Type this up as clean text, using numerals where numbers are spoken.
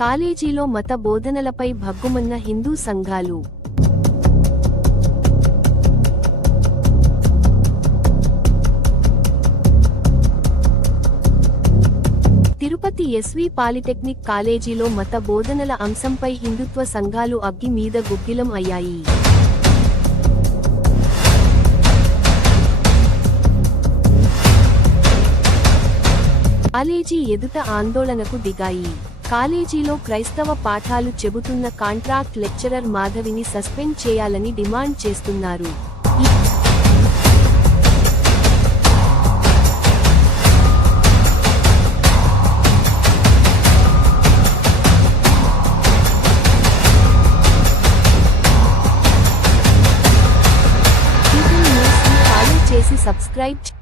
కాలేజీలో మత బోధనలపై భగ్గుమన్న హిందూ సంఘాలు. తిరుపతి ఎస్వి పాలిటెక్నిక్ కాలేజీలో మత బోధనల అంశంపై హిందుత్వ సంఘాలు అగ్గి మీద గుగ్గిలం అయ్యాయి. కాలేజీ ఎదుట ఆందోళనకు దిగాయి. కాలేజీలో క్రైస్తవ పాఠాలు చెబుతున్న కాంట్రాక్ట్ లెక్చరర్ మాధవిని సస్పెండ్ చేయాలని డిమాండ్ చేస్తున్నారు. ఫాలో చేసి సబ్స్క్రైబ్